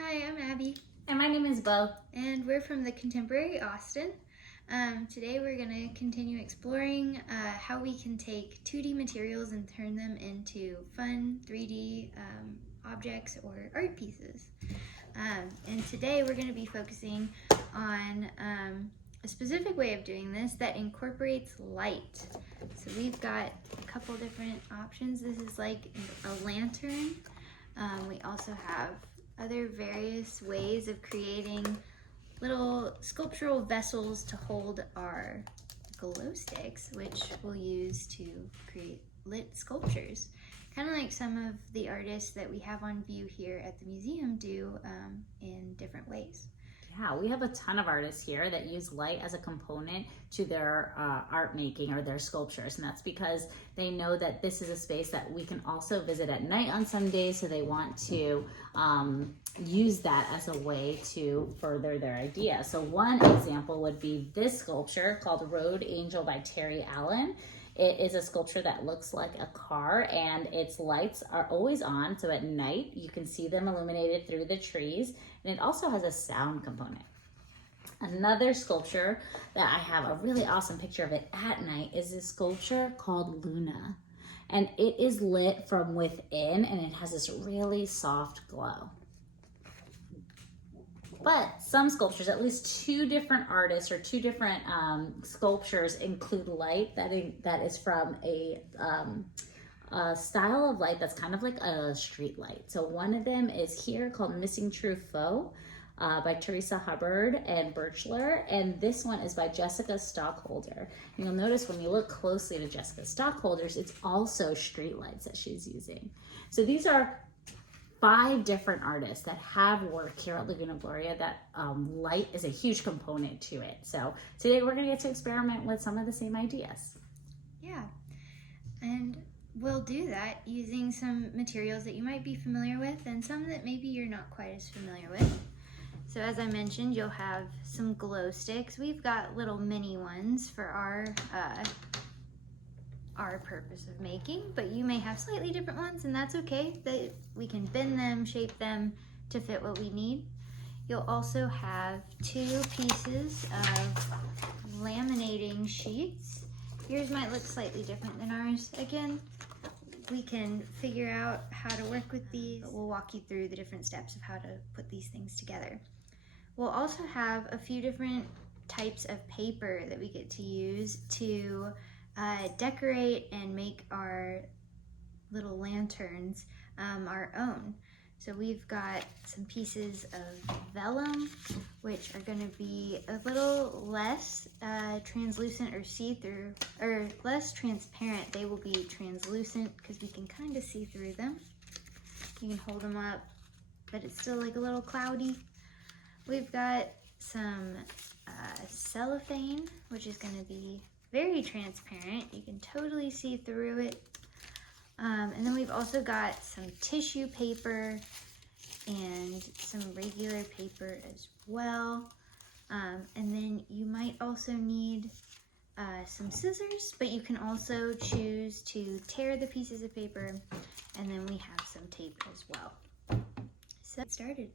Hi, I'm Abby, And my name is Bo. and we're from the Contemporary Austin. Today we're going to continue exploring how we can take 2D materials and turn them into fun 3D objects or art pieces. And today we're going to be focusing on a specific way of doing this that incorporates light. So we've got a couple different options. This is like a lantern. We also have other various ways of creating little sculptural vessels to hold our glow sticks, which we'll use to create lit sculptures. Kind of like some of the artists that we have on view here at the museum do in different ways. Yeah, we have a ton of artists here that use light as a component to their art making or their sculptures. And that's because they know that this is a space that we can also visit at night on some days. So they want to use that as a way to further their idea. So one example would be this sculpture called Road Angel by Terry Allen. It is a sculpture that looks like a car and its lights are always on. So at night you can see them illuminated through the trees, and it also has a sound component. Another sculpture that I have a really awesome picture of it at night is this sculpture called Luna. And it is lit from within and it has this really soft glow. But some sculptures, at least two different artists or two different sculptures include light that is from a style of light that's kind of like a street light. So one of them is here called Missing True Foe by Teresa Hubbard and Birchler, and this one is by Jessica Stockholder. And you'll notice when you look closely to Jessica Stockholder's, it's also street lights that she's using. So these are 5 different artists that have work here at Laguna Gloria that light is a huge component to it. So today we're gonna get to experiment with some of the same ideas. Yeah, and we'll do that using some materials that you might be familiar with and some that maybe you're not quite as familiar with. So as I mentioned, you'll have some glow sticks. We've got little mini ones for our purpose of making, but you may have slightly different ones, and that's okay. That we can bend them, shape them to fit what we need. You'll also have 2 pieces of laminating sheets. Yours might look slightly different than ours. Again, we can figure out how to work with these. We'll walk you through the different steps of how to put these things together. We'll also have a few different types of paper that we get to use to decorate and make our little lanterns our own. So we've got some pieces of vellum, which are going to be a little less translucent or see-through, or less transparent. They will be translucent because we can kind of see through them. You can hold them up, but it's still like a little cloudy. We've got some cellophane, which is going to be very transparent. You can totally see through it. And then we've also got some tissue paper and some regular paper as well. And then you might also need some scissors, but you can also choose to tear the pieces of paper, and then we have some tape as well. So get started.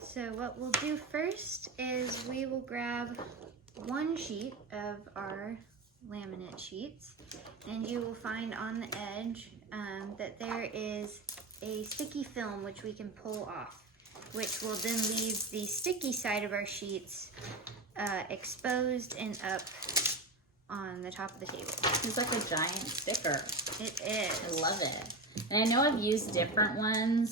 So what we'll do first is we will grab 1 sheet of our laminate sheets, and you will find on the edge that there is a sticky film which we can pull off, which will then leave the sticky side of our sheets exposed and up on the top of the table. It's like a giant sticker. It is. I love it. And I know I've used different ones,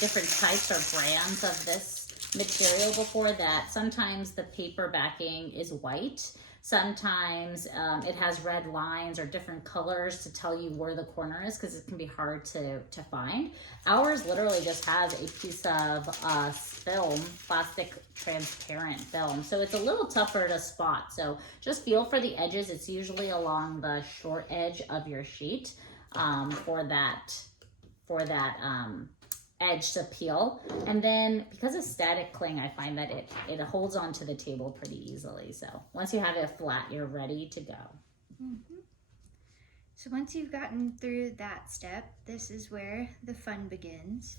different types or brands of this material before, that sometimes the paper backing is white. Sometimes it has red lines or different colors to tell you where the corner is, because it can be hard to find. Ours literally just has a piece of film, plastic transparent film. So it's a little tougher to spot. So just feel for the edges. It's usually along the short edge of your sheet for that edge to peel. And then because of static cling, I find that it holds onto the table pretty easily. So once you have it flat, you're ready to go. Mm-hmm. So once you've gotten through that step, this is where the fun begins.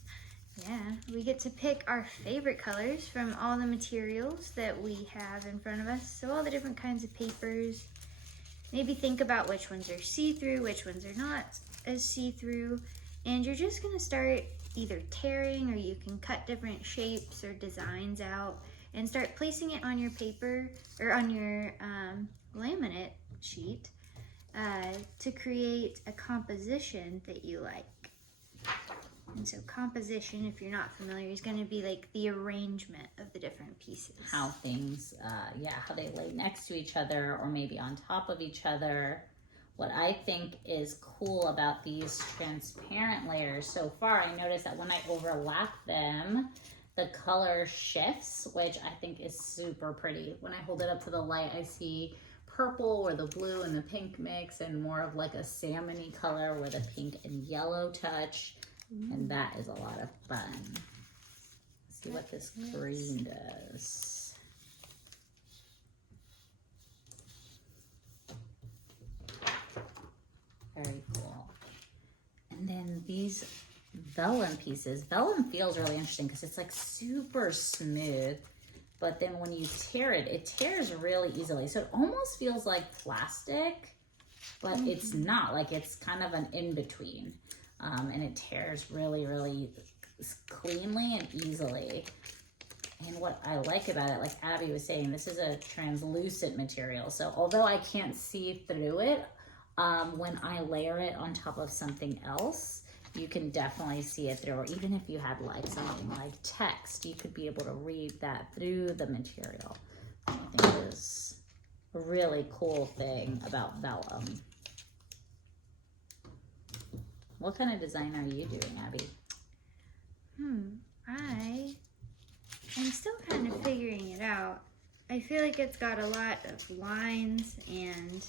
Yeah, we get to pick our favorite colors from all the materials that we have in front of us. So all the different kinds of papers. Maybe think about which ones are see-through, which ones are not as see-through. And you're just gonna start either tearing, or you can cut different shapes or designs out and start placing it on your paper or on your laminate sheet to create a composition that you like. And so composition, if you're not familiar, is going to be like the arrangement of the different pieces. How things, how they lay next to each other or maybe on top of each other. What I think is cool about these transparent layers so far, I noticed that when I overlap them, the color shifts, which I think is super pretty. When I hold it up to the light, I see purple or the blue and the pink mix, and more of like a salmony color with a pink and yellow touch. And that is a lot of fun. Let's see what this green does. Very cool. And then these vellum pieces. Vellum feels really interesting because it's like super smooth. But then when you tear it, it tears really easily. So it almost feels like plastic, but it's not. Like it's kind of an in-between. And it tears really, really cleanly and easily. And what I like about it, like Abby was saying, this is a translucent material. So although I can't see through it, when I layer it on top of something else, you can definitely see it through. Or even if you had like something like text, you could be able to read that through the material. I think is a really cool thing about vellum. What kind of design are you doing, Abby? I'm still kind of figuring it out. I feel like it's got a lot of lines and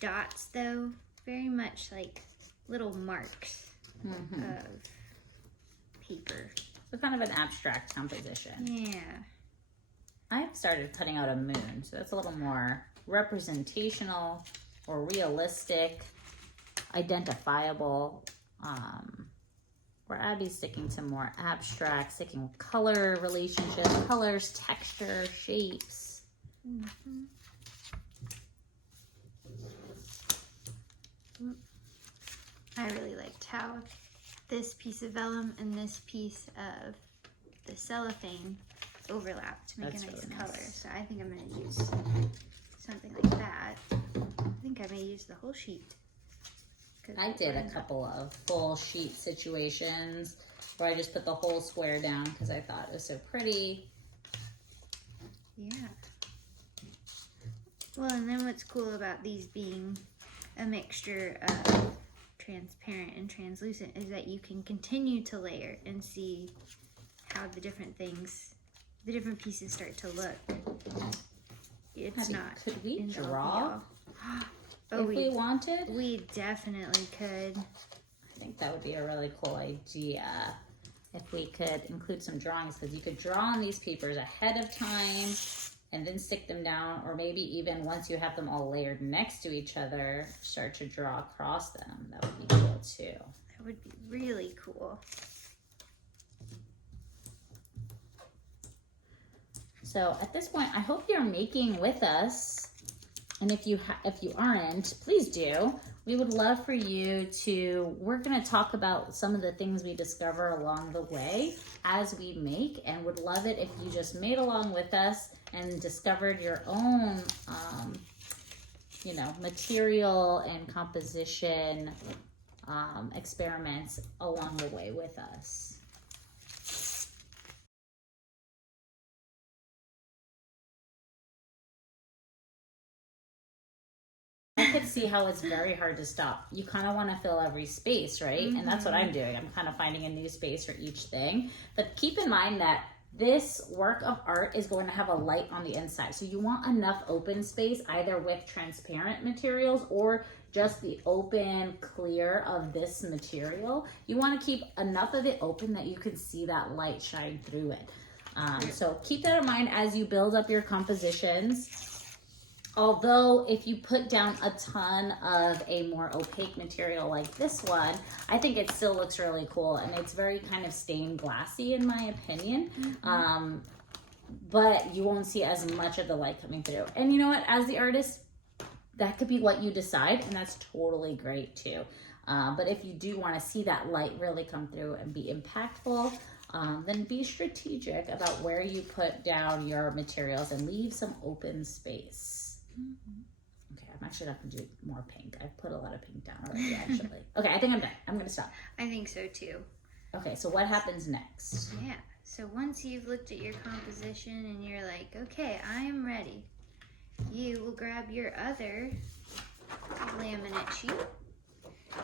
dots, though. Very much like little marks of paper. So kind of an abstract composition. Yeah. I've started cutting out a moon, so that's a little more representational or realistic, identifiable, where Abby's sticking to more abstract, sticking with color relationships, colors, texture, shapes. I really liked how this piece of vellum and this piece of the cellophane overlap to make a nice color. So I think I'm going to use something like that. I think I may use the whole sheet. I did a couple of full sheet situations where I just put the whole square down because I thought it was so pretty. Yeah. Well, and then what's cool about these being a mixture of transparent and translucent is that you can continue to layer and see how the different things, the different pieces start to look. It's not. Could we draw? Oh, if we wanted? We definitely could. I think that would be a really cool idea if we could include some drawings, because you could draw on these papers ahead of time and then stick them down, or maybe even once you have them all layered next to each other, start to draw across them. That would be cool too. That would be really cool. So at this point, I hope you're making with us. And if you aren't, please do. We would love for you to, we're gonna talk about some of the things we discover along the way as we make, and would love it if you just made along with us and discovered your own, material and composition experiments along the way with us. I could see how it's very hard to stop. You kind of want to fill every space, right? And that's what I'm doing. I'm kind of finding a new space for each thing. But keep in mind that this work of art is going to have a light on the inside. So you want enough open space, either with transparent materials or just the open, clear of this material. You want to keep enough of it open that you can see that light shine through it. So keep that in mind as you build up your compositions. Although if you put down a ton of a more opaque material like this one, I think it still looks really cool, and it's very kind of stained glassy in my opinion. But you won't see as much of the light coming through. And you know what, as the artist, that could be what you decide, and that's totally great too. But if you do want to see that light really come through and be impactful, then be strategic about where you put down your materials and leave some open space. Okay, I'm actually not going to do more pink. I've put a lot of pink down already, actually. Okay, I think I'm done. I'm going to stop. I think so too. Okay, so what happens next? Yeah, so once you've looked at your composition and you're like, okay, I'm ready, you will grab your other laminate sheet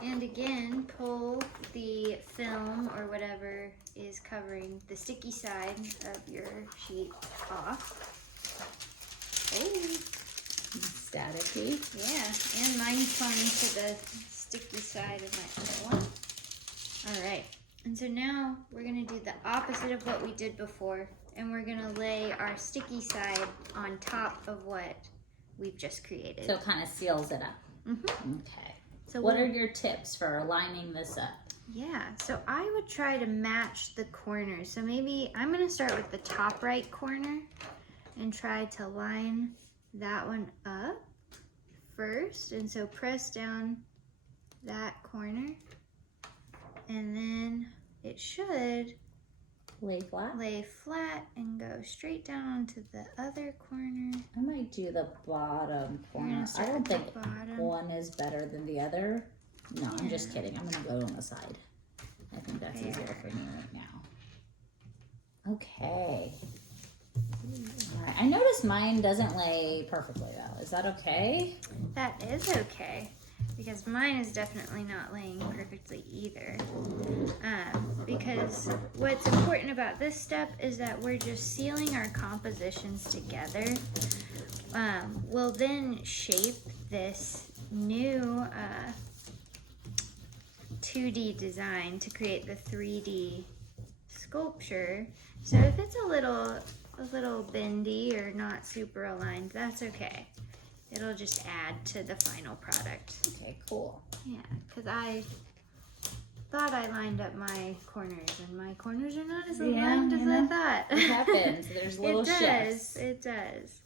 and again pull the film or whatever is covering the sticky side of your sheet off. Oh. Staticky. Yeah, and mine clung to the sticky side of my other one. All right, and so now we're gonna do the opposite of what we did before, and we're gonna lay our sticky side on top of what we've just created. So it kind of seals it up. Okay. So what are your tips for lining this up? Yeah, so I would try to match the corners. So maybe I'm gonna start with the top right corner and try to line that one up first, and so press down that corner, and then it should lay flat and go straight down onto the other corner. I might do the bottom corner. I don't think one is better than the other. No, I'm just kidding. I'm gonna go on the side. I think that's easier for me right now. Okay. All right. I noticed mine doesn't lay perfectly though. Is that okay? That is okay, because mine is definitely not laying perfectly either. Because what's important about this step is that we're just sealing our compositions together. We'll then shape this new 2D design to create the 3D sculpture. So if it's a little bendy or not super aligned, that's okay. It'll just add to the final product. Okay, cool. Yeah, because I thought I lined up my corners, and my corners are not as aligned as I thought. It happens. There's little shifts. It does.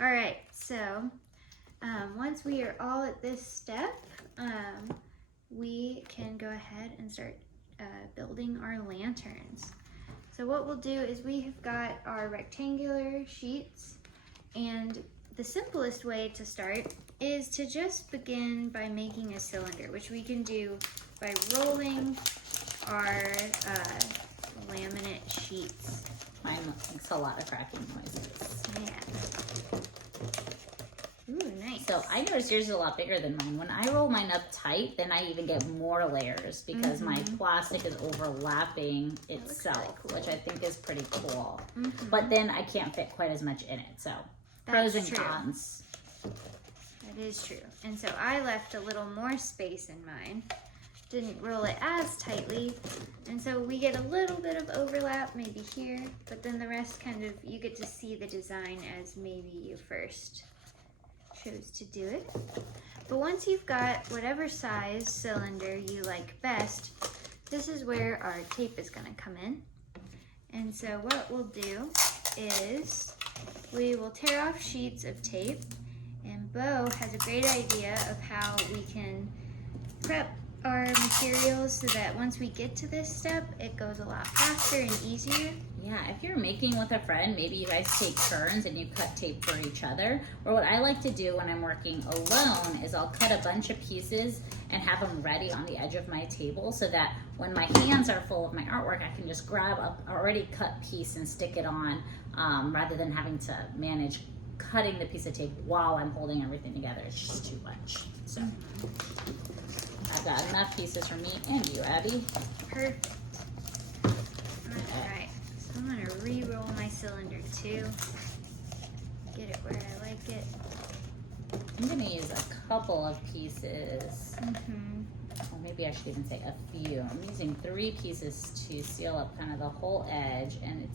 All right, so once we are all at this step, we can go ahead and start building our lanterns. So what we'll do is we have got our rectangular sheets, and the simplest way to start is to just begin by making a cylinder, which we can do by rolling our laminate sheets. Mine makes a lot of cracking noises. Yeah. Ooh, nice. So I noticed yours is a lot bigger than mine. When I roll mine up tight, then I even get more layers because my plastic is overlapping itself, really cool. which I think is pretty cool. But then I can't fit quite as much in it. So pros and cons. That is true. And so I left a little more space in mine. Didn't roll it as tightly. And so we get a little bit of overlap maybe here, but then the rest kind of, you get to see the design as maybe you first chose to do it. But once you've got whatever size cylinder you like best, this is where our tape is going to come in. And so what we'll do is we will tear off sheets of tape, and Bo has a great idea of how we can prep our materials so that once we get to this step, it goes a lot faster and easier. Yeah, if you're making with a friend, maybe you guys take turns and you cut tape for each other. Or what I like to do when I'm working alone is I'll cut a bunch of pieces and have them ready on the edge of my table so that when my hands are full of my artwork, I can just grab an already cut piece and stick it on rather than having to manage cutting the piece of tape while I'm holding everything together. It's just too much. So I've got enough pieces for me and you, Abby. Perfect. Alright, so I'm going to re-roll my cylinder too. Get it where I like it. I'm going to use a couple of pieces. Or maybe I should even say a few. I'm using 3 pieces to seal up kind of the whole edge, and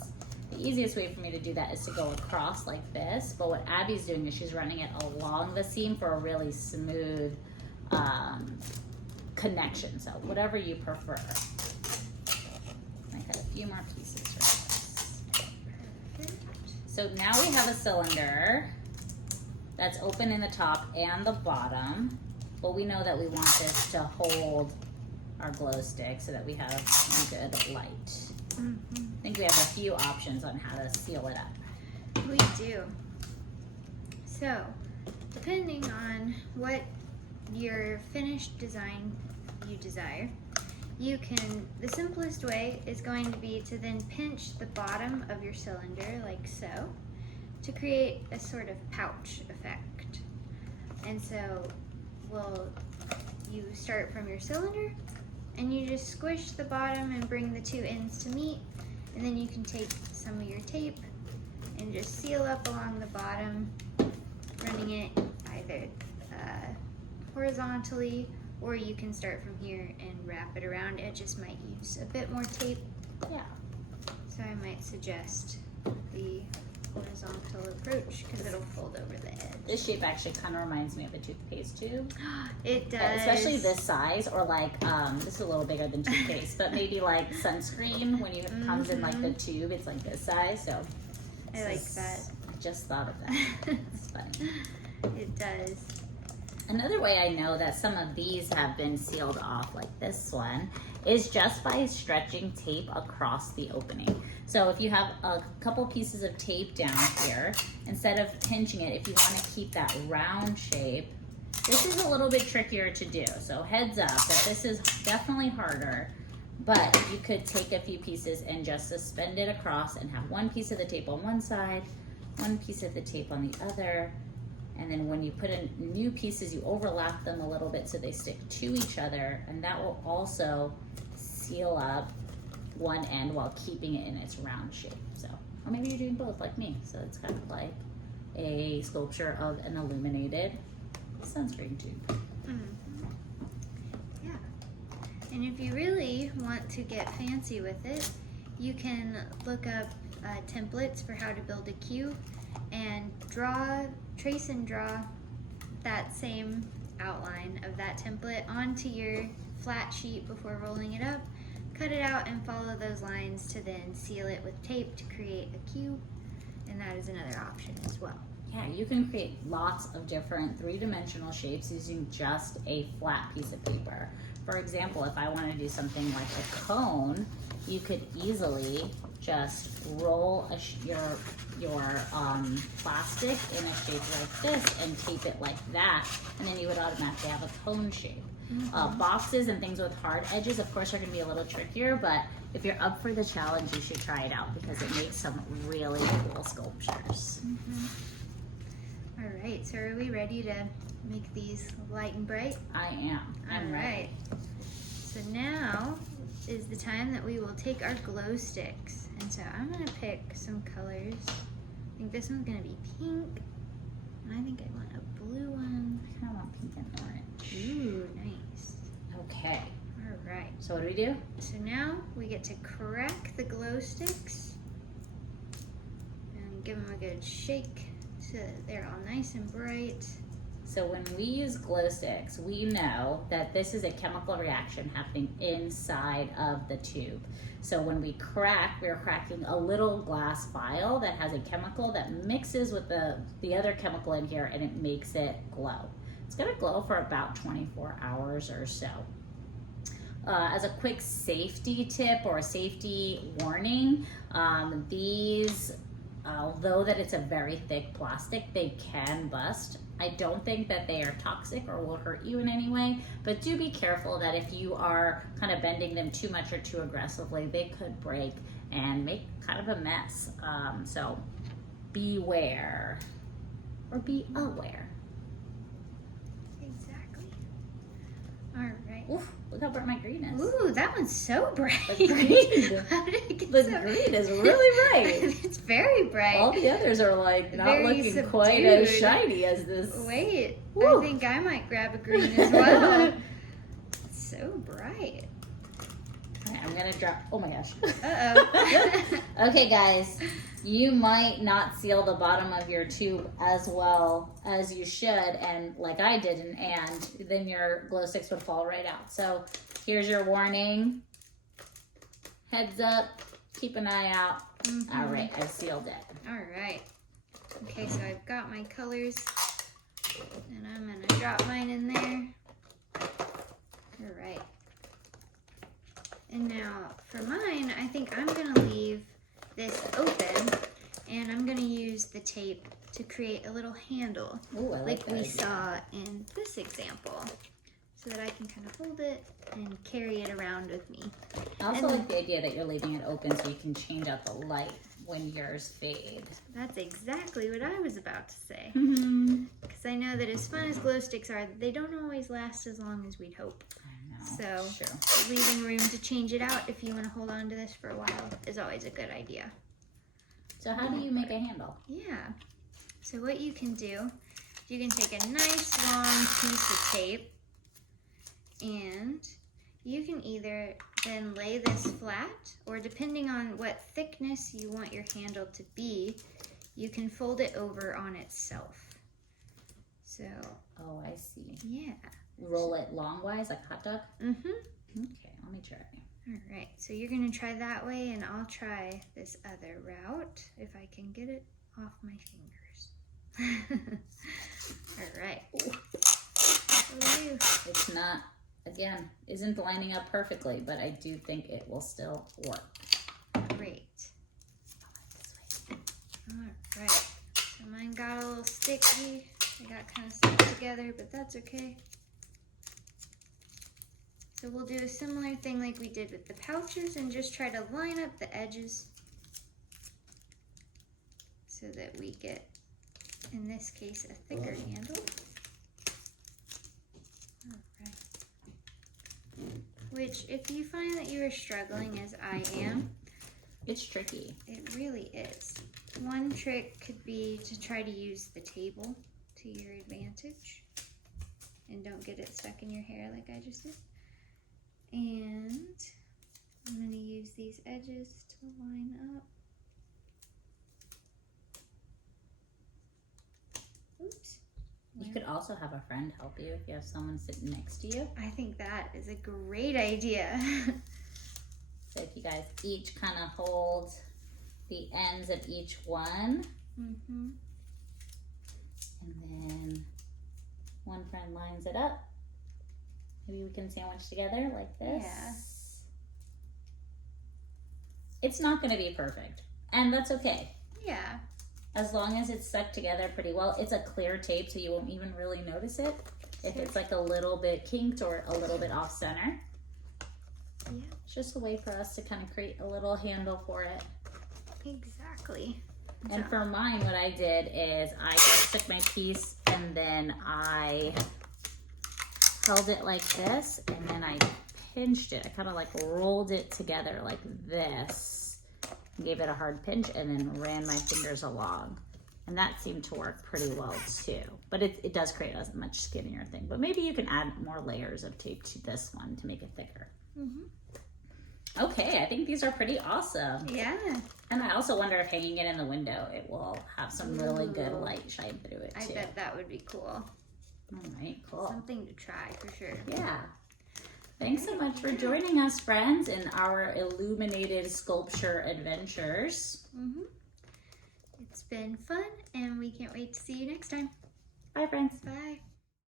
The easiest way for me to do that is to go across like this, but what Abby's doing is she's running it along the seam for a really smooth connection. So whatever you prefer. I got a few more pieces for this. So now we have a cylinder that's open in the top and the bottom, but we know that we want this to hold our glow stick so that we have good light. I think we have a few options on how to seal it up. We do. So, depending on what your finished design you desire, the simplest way is going to be to then pinch the bottom of your cylinder like so to create a sort of pouch effect. And so you start from your cylinder and you just squish the bottom and bring the two ends to meet, and then you can take some of your tape and just seal up along the bottom, running it either horizontally, or you can start from here and wrap it around. It just might use a bit more tape. Yeah. So I might suggest the horizontal approach because it'll fold over the edge. This shape actually kind of reminds me of a toothpaste tube. It does. Especially this size, or like, this is a little bigger than toothpaste, but maybe like sunscreen when it comes in like the tube, it's like this size, so. I like that. I just thought of that. It's funny. It does. Another way I know that some of these have been sealed off, like this one, is just by stretching tape across the opening. So if you have a couple pieces of tape down here, instead of pinching it, if you want to keep that round shape, this is a little bit trickier to do. So heads up that this is definitely harder, but you could take a few pieces and just suspend it across and have one piece of the tape on one side, one piece of the tape on the other, and then when you put in new pieces, you overlap them a little bit so they stick to each other, and that will also seal up one end while keeping it in its round shape. So, or maybe you're doing both like me. So it's kind of like a sculpture of an illuminated sunscreen tube. Yeah. And if you really want to get fancy with it, you can look up templates for how to build a cube and trace and draw that same outline of that template onto your flat sheet before rolling it up, cut it out and follow those lines to then seal it with tape to create a cube, and that is another option as well. Yeah, you can create lots of different three-dimensional shapes using just a flat piece of paper. For example, if I want to do something like a cone, you could easily just roll your plastic in a shape like this and tape it like that, and then you would automatically have a cone shape. Boxes and things with hard edges, of course, are going to be a little trickier, but if you're up for the challenge, you should try it out because it makes some really cool sculptures. All right, so are we ready to make these light and bright? I am. I'm ready. So now is the time that we will take our glow sticks. And so I'm going to pick some colors. I think this one's going to be pink. And I think I want a blue one. I kind of want pink and orange. Ooh, nice. Okay. All right. So what do we do? So now we get to crack the glow sticks and give them a good shake so that they're all nice and bright. So when we use glow sticks, we know that this is a chemical reaction happening inside of the tube. So when we crack, we're cracking a little glass vial that has a chemical that mixes with the other chemical in here, and it makes it glow. It's gonna glow for about 24 hours or so. As a quick safety tip or a safety warning, these, although that it's a very thick plastic, they can bust. I don't think that they are toxic or will hurt you in any way, but do be careful that if you are kind of bending them too much or too aggressively, they could break and make kind of a mess. So beware, or be aware. Exactly. All right. Oof, look how bright my green is. Ooh, that one's so bright. The green, How did it get the so green is really bright. It's very bright. All the others are like not Very looking quite as subdued. shiny as this. Wait, Woo. I think I might grab a green as well. It's so bright. Okay, I'm gonna drop, oh my gosh. Uh-oh. Okay guys, you might not seal the bottom of your tube as well as you should, and like I didn't, and then your glow sticks would fall right out. So here's your warning. Heads up, keep an eye out. All right, I've sealed it. All right. Okay, so I've got my colors, and I'm gonna drop mine in there. All right. And now for mine, I think I'm gonna leave this open, and I'm gonna use the tape to create a little handle, Ooh, I like that we idea. saw in this example, so that I can kind of hold it and carry it around with me. I also And like the idea that you're leaving it open so you can change out the light when yours fade. that's exactly what I was about to say. Mm-hmm. Because I know that as fun as glow sticks are, they don't always last as long as we'd hope. So Sure. leaving room to change it out if you want to hold on to this for a while is always a good idea. So how do you make a handle? Yeah. So what you can do, you can take a nice long piece of tape, and you can either then lay this flat, or depending on what thickness you want your handle to be, you can fold it over on itself. So, Oh, I see. yeah. Roll it longwise like a hot dog? Mm-hmm. Okay, let me try. All right, so you're gonna try that way, and I'll try this other route if I can get it off my fingers. All right. Ooh. It's not, again, isn't lining up perfectly, but I do think it will still work. Great. All right. So mine got a little sticky. They got kind of stuck together, but that's okay. So we'll do a similar thing like we did with the pouches and just try to line up the edges so that we get, in this case, a thicker handle. All right. Which, if you find that you are struggling as I am, It's tricky. it really is. One trick could be to try to use the table to your advantage and don't get it stuck in your hair like I just did. And I'm going to use these edges to line up. Oops. You could also have a friend help you if you have someone sitting next to you. I think that is a great idea. So if you guys each kind of hold the ends of each one, Mm-hmm. and then one friend lines it up. Maybe we can sandwich together like this. Yeah. It's not going to be perfect, and that's okay. Yeah. As long as it's stuck together pretty well. It's a clear tape, so you won't even really notice it. If it's like a little bit kinked or a little bit off center. Yeah. It's just a way for us to kind of create a little handle for it. Exactly. And for mine, what I did is I just took my piece and then I held it like this, and then I pinched it. I kind of like rolled it together like this, gave it a hard pinch, and then ran my fingers along. And that seemed to work pretty well too. But it does create a much skinnier thing. But maybe you can add more layers of tape to this one to make it thicker. Mm-hmm. Okay, I think these are pretty awesome. Yeah. And I also wonder if hanging it in the window, it will have some really good light shine through it too. I bet that would be cool. All right, cool. Something to try for sure. Yeah. Thanks so much for joining us, friends, in our illuminated sculpture adventures. Mm-hmm. It's been fun, and we can't wait to see you next time. Bye, friends. Bye.